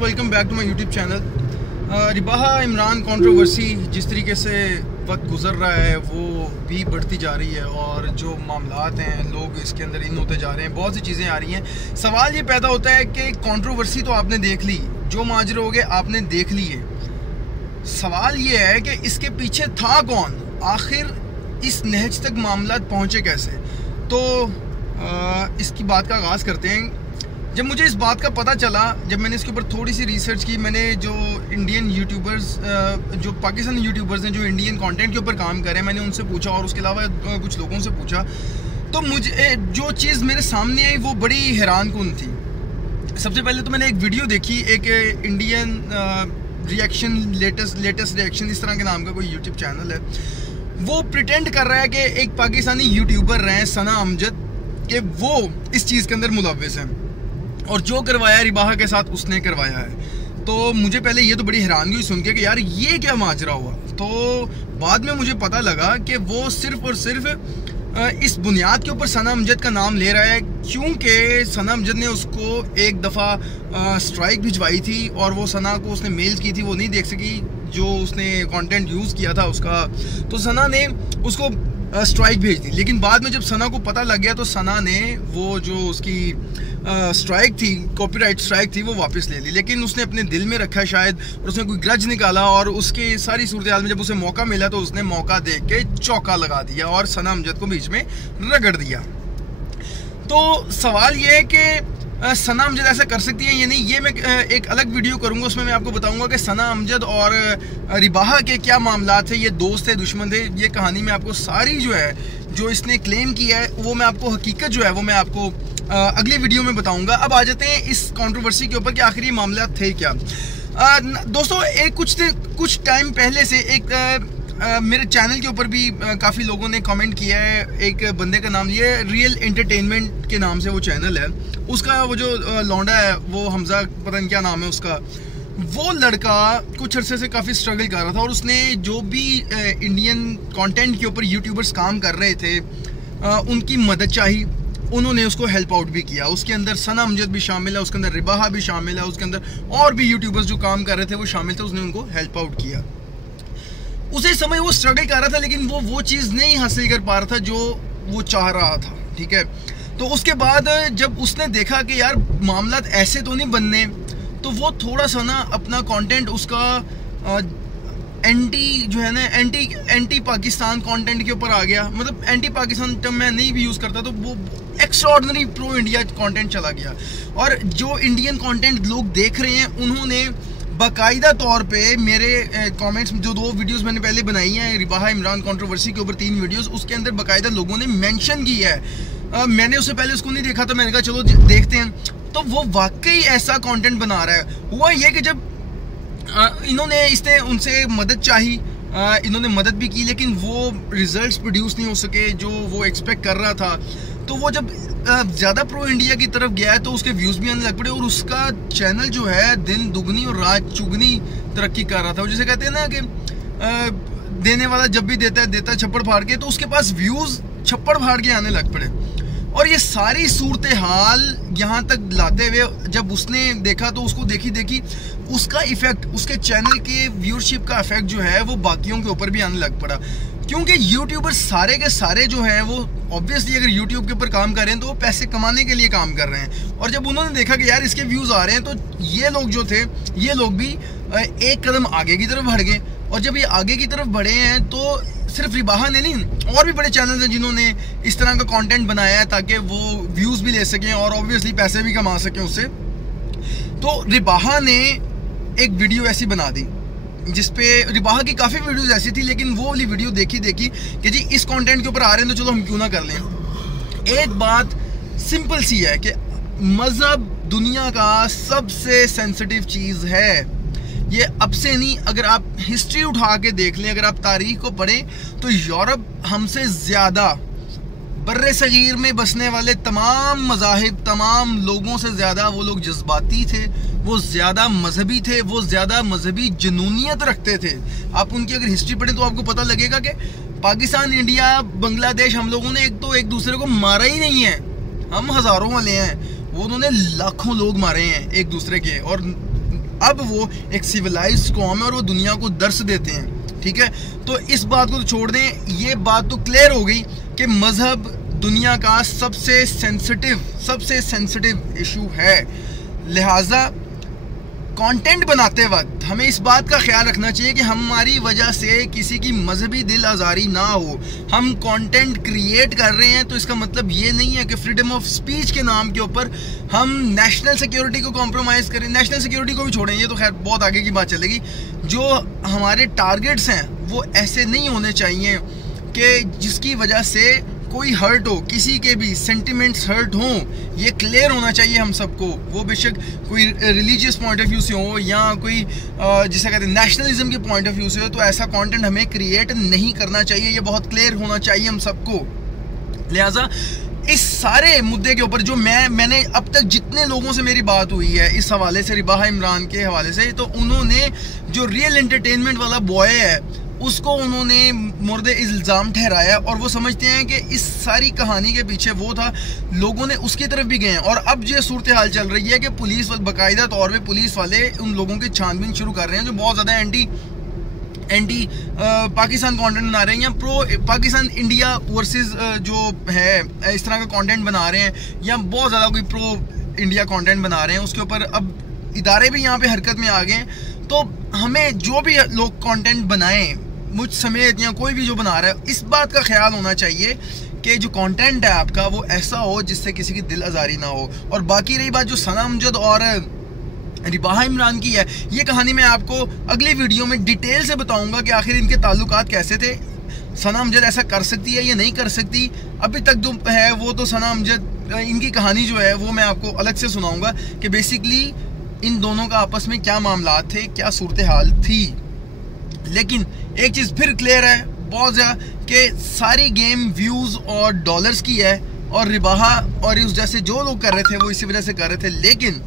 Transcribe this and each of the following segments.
Welcome back to my YouTube channel. Ribaha Imran controversy जिस तरीके से वक्त गुजर रहा है वो भी बढ़ती जा रही है और जो मामलात हैं लोग इसके अंदर इन होते जा रहे हैं, बहुत सी चीज़ें आ रही हैं। सवाल ये पैदा होता है कि कंट्रोवर्सी तो आपने देख ली, जो माजरे हो गए आपने देख लिए, सवाल ये है कि इसके पीछे था कौन, आखिर इस नहज तक मामलात पहुँचे कैसे। तो इसकी बात का आगाज़ करते हैं। जब मुझे इस बात का पता चला, जब मैंने इसके ऊपर थोड़ी सी रिसर्च की, मैंने जो इंडियन यूट्यूबर्स, जो पाकिस्तानी यूट्यूबर्स हैं जो इंडियन कंटेंट के ऊपर काम कर रहे हैं, मैंने उनसे पूछा और उसके अलावा कुछ लोगों से पूछा, तो मुझे जो चीज़ मेरे सामने आई वो बड़ी हैरान कुन थी। सबसे पहले तो मैंने एक वीडियो देखी, एक इंडियन रिएक्शन लेटेस्ट रिएक्शन इस तरह के नाम का कोई यूट्यूब चैनल है। वो प्रिटेंड कर रहा है कि एक पाकिस्तानी यूट्यूबर रहे सना अमजद कि वो इस चीज़ के अंदर मुलव्विस हैं और जो करवाया रिबाहा के साथ उसने करवाया है। तो मुझे पहले ये तो बड़ी हैरानगी हुई सुन के कि यार ये क्या माजरा हुआ। तो बाद में मुझे पता लगा कि वो सिर्फ और सिर्फ इस बुनियाद के ऊपर सना अमजद का नाम ले रहा है क्योंकि सना अमजद ने उसको एक दफ़ा स्ट्राइक भिजवाई थी और वो सना को उसने मेल की थी, वो नहीं देख सकी जो उसने कंटेंट यूज़ किया था उसका, तो सना ने उसको स्ट्राइक भेज दी। लेकिन बाद में जब सना को पता लग गया तो सना ने वो जो उसकी स्ट्राइक थी, कॉपीराइट स्ट्राइक थी, वो वापस ले ली। लेकिन उसने अपने दिल में रखा शायद, और उसने कोई ग्रज निकाला और उसके सारी सूरत हाल में जब उसे मौका मिला तो उसने मौका देख के चौका लगा दिया और सना अमजद को बीच में रगड़ दिया। तो सवाल ये है कि सना अमजद ऐसा कर सकती है या नहीं, ये मैं एक अलग वीडियो करूंगा, उसमें मैं आपको बताऊंगा कि सना अमजद और रिबाहा के क्या मामलात थे, ये दोस्त थे दुश्मन थे, ये कहानी मैं आपको सारी जो है जो इसने क्लेम किया है वो मैं आपको हकीकत जो है वो मैं आपको अगली वीडियो में बताऊंगा। अब आ जाते हैं इस कंट्रोवर्सी के ऊपर कि आखिर ये मामला थे क्या। दोस्तों एक कुछ टाइम पहले से एक मेरे चैनल के ऊपर भी काफ़ी लोगों ने कमेंट किया है, एक बंदे का नाम लिया है, रियल एंटरटेनमेंट के नाम से वो चैनल है, उसका वो जो लौंडा है वो हमजा पता नहीं क्या नाम है उसका, वो लड़का कुछ अरसे से काफ़ी स्ट्रगल कर रहा था और उसने जो भी इंडियन कंटेंट के ऊपर यूट्यूबर्स काम कर रहे थे उनकी मदद चाहिए, उन्होंने उसको हेल्प आउट भी किया। उसके अंदर सना अमजद भी शामिल है, उसके अंदर रिबाहा भी शामिल है, उसके अंदर और भी यूट्यूबर्स जो काम कर रहे थे वो शामिल थे, उसने उनको हेल्प आउट किया। उसी समय वो स्ट्रगल कर रहा था लेकिन वो चीज़ नहीं हासिल कर पा रहा था जो वो चाह रहा था, ठीक है। तो उसके बाद जब उसने देखा कि यार मामला ऐसे तो नहीं बनने, तो वो थोड़ा सा ना अपना कंटेंट उसका एंटी जो है ना एंटी पाकिस्तान कंटेंट के ऊपर आ गया। मतलब एंटी पाकिस्तान टर्म मैं नहीं भी यूज़ करता, तो वो एक्स्ट्राऑर्डिनरी प्रो इंडिया कंटेंट चला गया। और जो इंडियन कंटेंट लोग देख रहे हैं उन्होंने बाकायदा तौर पे मेरे कमेंट्स, जो 2 वीडियोस मैंने पहले बनाई हैं रिबाहा इमरान कंट्रोवर्सी के ऊपर 3 वीडियोस, उसके अंदर बाकायदा लोगों ने मेंशन किया है। मैंने उससे पहले उसको नहीं देखा था, मैंने कहा चलो देखते हैं, तो वो वाकई ऐसा कंटेंट बना रहा है। हुआ ये कि जब इसने उनसे मदद चाही, इन्होंने मदद भी की लेकिन वो रिजल्ट्स प्रोड्यूस नहीं हो सके जो वो एक्सपेक्ट कर रहा था। तो वो जब ज़्यादा प्रो इंडिया की तरफ गया है तो उसके व्यूज़ भी आने लग पड़े और उसका चैनल जो है दिन दुगनी और रात चुगनी तरक्की कर रहा था। वो जैसे कहते हैं ना कि देने वाला जब भी देता है छप्पड़ फाड़ के, तो उसके पास व्यूज़ छप्पड़ फाड़ के आने लग पड़े। और ये सारी सूरत हाल यहाँ तक लाते हुए जब उसने देखा तो उसको देखी उसका इफेक्ट, उसके चैनल के व्यूअरशिप का इफेक्ट जो है वो बाकियों के ऊपर भी आने लग पड़ा। क्योंकि यूट्यूबर सारे के सारे जो हैं वो ऑब्वियसली अगर यूट्यूब के ऊपर काम कर रहे हैं तो वो पैसे कमाने के लिए काम कर रहे हैं। और जब उन्होंने देखा कि यार इसके व्यूज़ आ रहे हैं तो ये लोग जो थे ये लोग भी एक कदम आगे की तरफ बढ़ गए। और जब ये आगे की तरफ बढ़े हैं तो सिर्फ रिबाहा ने नहीं, और भी बड़े चैनल हैं जिन्होंने इस तरह का कंटेंट बनाया है ताकि वो व्यूज़ भी ले सकें और ऑब्वियसली पैसे भी कमा सकें उससे। तो रिबाहा ने एक वीडियो ऐसी बना दी जिसपे रिबाहा की काफ़ी वीडियोस ऐसी थी, लेकिन वो वाली वीडियो देखी कि जी इस कंटेंट के ऊपर आ रहे हैं तो चलो हम क्यों ना कर लें। एक बात सिंपल सी है कि मज़हब दुनिया का सबसे सेंसिटिव चीज़ है। ये अब से नहीं, अगर आप हिस्ट्री उठा के देख लें, अगर आप तारीख को पढ़ें तो यूरोप हमसे ज़्यादा, बर्रे सगीर में बसने वाले तमाम मज़ाहिब, तमाम लोगों से ज़्यादा वो लोग जज्बाती थे, वो ज़्यादा मजहबी थे, वो ज़्यादा मजहबी जुनूनियत रखते थे। आप उनकी अगर हिस्ट्री पढ़ें तो आपको पता लगेगा कि पाकिस्तान, इंडिया, बांग्लादेश, हम लोगों ने एक दूसरे को मारा ही नहीं है, हम हज़ारों वाले हैं, वो उन्होंने लाखों लोग मारे हैं एक दूसरे के। और अब वो एक सिविलाइज्ड कौम है और वो दुनिया को दर्स देते हैं, ठीक है। तो इस बात को तो छोड़ दें, ये बात तो क्लियर हो गई कि मज़हब दुनिया का सबसे सेंसिटिव इशू है। लिहाजा कंटेंट बनाते वक्त हमें इस बात का ख्याल रखना चाहिए कि हमारी वजह से किसी की मजहबी दिल आज़ारी ना हो। हम कंटेंट क्रिएट कर रहे हैं तो इसका मतलब ये नहीं है कि फ्रीडम ऑफ स्पीच के नाम के ऊपर हम नेशनल सिक्योरिटी को कॉम्प्रोमाइज़ करें। नेशनल सिक्योरिटी को भी छोड़ें, ये तो खैर बहुत आगे की बात चलेगी। जो हमारे टारगेट्स हैं वो ऐसे नहीं होने चाहिए कि जिसकी वजह से कोई हर्ट हो, किसी के भी सेंटिमेंट्स हर्ट हों। ये क्लियर होना चाहिए हम सबको, वो बेशक कोई रिलीजियस पॉइंट ऑफ व्यू से हो या कोई जिसे कहते हैं नेशनलिज्म के पॉइंट ऑफ व्यू से हो, तो ऐसा कंटेंट हमें क्रिएट नहीं करना चाहिए। ये बहुत क्लियर होना चाहिए हम सबको। लिहाजा इस सारे मुद्दे के ऊपर जो मैंने अब तक जितने लोगों से मेरी बात हुई है इस हवाले से, रिबाहा इमरान के हवाले से, तो उन्होंने जो रियल एंटरटेनमेंट वाला बॉय है उसको उन्होंने मुर्द इल्ज़ाम ठहराया और वो समझते हैं कि इस सारी कहानी के पीछे वो था। लोगों ने उसकी तरफ भी गए हैं और अब जो सूरत हाल चल रही है कि पुलिस बाकायदा तौर पे पुलिस वाले उन लोगों की छानबीन शुरू कर रहे हैं जो बहुत ज़्यादा एंटी पाकिस्तान कंटेंट बना रहे हैं या प्रो पाकिस्तान इंडिया वर्सेस जो है इस तरह का कंटेंट बना रहे हैं या बहुत ज़्यादा कोई प्रो इंडिया कंटेंट बना रहे हैं। उसके ऊपर अब इदारे भी यहाँ पे हरकत में आ गए हैं। तो हमें जो भी लोग कंटेंट बनाएं, मुझ समेत या कोई भी जो बना रहा है, इस बात का ख्याल होना चाहिए कि जो कंटेंट है आपका वो ऐसा हो जिससे किसी की दिल आज़ारी ना हो। और बाकी रही बात जो सना अमजद और रिबाहा इमरान की है, ये कहानी मैं आपको अगली वीडियो में डिटेल से बताऊंगा कि आखिर इनके ताल्लुकात कैसे थे। सना अमजद ऐसा कर सकती है या नहीं कर सकती, अभी तक जो है वो तो सना अमजद इनकी कहानी जो है वो मैं आपको अलग से सुनाऊंगा कि बेसिकली इन दोनों का आपस में क्या मामला थे, क्या सूरत हाल थी। लेकिन एक चीज़ फिर क्लियर है बहुत ज़्यादा कि सारी गेम व्यूज़ और डॉलर्स की है और रिबाहा और उस जैसे जो लोग कर रहे थे वो इसी वजह से कर रहे थे। लेकिन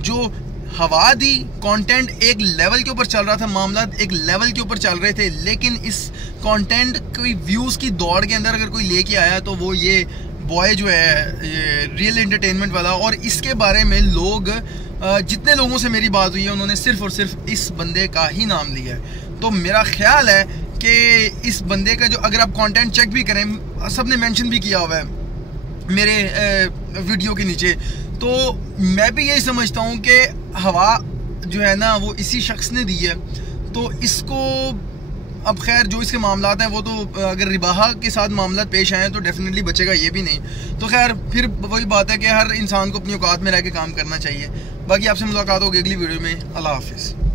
जो हवा दी, कंटेंट एक लेवल के ऊपर चल रहा था, मामला एक लेवल के ऊपर चल रहे थे, लेकिन इस कंटेंट कोई व्यूज़ की दौड़ के अंदर अगर कोई लेके आया तो वो ये बॉय जो है ये रियल एंटरटेनमेंट वाला। और इसके बारे में लोग जितने लोगों से मेरी बात हुई है उन्होंने सिर्फ और सिर्फ इस बंदे का ही नाम लिया है। तो मेरा ख्याल है कि इस बंदे का जो अगर आप कंटेंट चेक भी करें, सब ने मेंशन भी किया हुआ है मेरे वीडियो के नीचे, तो मैं भी यही समझता हूँ कि हवा जो है ना वो इसी शख्स ने दी है। तो इसको अब खैर जो इसके मामलात हैं वो तो अगर रिबाहा के साथ मामलात पेश आए तो डेफिनेटली बचेगा ये भी नहीं। तो खैर फिर वही बात है कि हर इंसान को अपनी औकात में रह के काम करना चाहिए। बाकी आपसे मुलाकात होगी अगली वीडियो में। अल्लाह हाफिज़।